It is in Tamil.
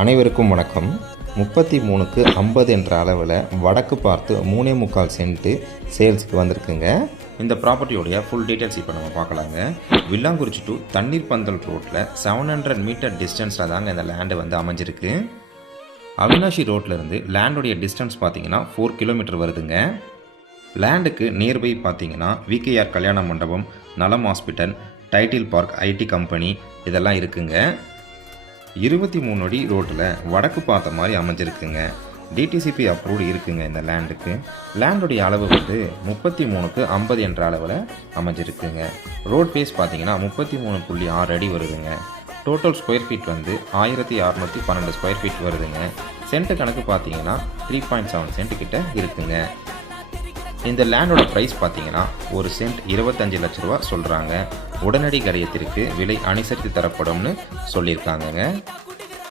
அனைவருக்கும் வணக்கம். 33க்கு 50 என்ற அளவில் வடக்கு பார்த்து 3.25 சென்ட்டு சேல்ஸுக்கு வந்திருக்குங்க. இந்த ப்ராப்பர்ட்டியோடைய ஃபுல் டீட்டெயில்ஸ் இப்போ நம்ம பார்க்கலாங்க. வில்லாங்குறிச்சி டு தண்ணீர் பந்தல் ரோட்டில் 700 மீட்டர் டிஸ்டன்ஸில் தாங்க இந்த லேண்டு வந்து அமைஞ்சிருக்கு. அவினாஷி ரோட்லேருந்து லேண்டுடைய டிஸ்டன்ஸ் பார்த்தீங்கன்னா 4 கிலோமீட்டர் வருதுங்க. லேண்டுக்கு நியர்பை பார்த்தீங்கன்னா விகேஆர் கல்யாண மண்டபம், நலம் hospital, title park, IT company இதெல்லாம் இருக்குங்க. 23 அடி ரோட்டில் வடக்கு பார்த்த மாதிரி அமைஞ்சிருக்குங்க. டிடிசிபி அப்ரூவ்டு இருக்குங்க. இந்த லேண்டுக்கு லேண்டுடைய அளவு வந்து 33க்கு 50 என்ற அளவில் அமைஞ்சிருக்குங்க. ரோட் ஃபேஸ் பார்த்தீங்கன்னா 33.6 அடி வருதுங்க. டோட்டல் ஸ்கொயர் ஃபீட் வந்து 1612 ஸ்கொயர் ஃபீட் வருதுங்க. சென்ட் கணக்கு பார்த்தீங்கன்னா 3.7 சென்ட் கிட்ட இருக்குங்க. இந்த லேண்டோட ப்ரைஸ் பார்த்தீங்கன்னா ஒரு சென்ட் 25 லட்ச ரூபா சொல்கிறாங்க. உடனடி கரையத்திற்கு விலை அனுசரித்து தரப்படும்னு சொல்லியிருக்காங்கங்க.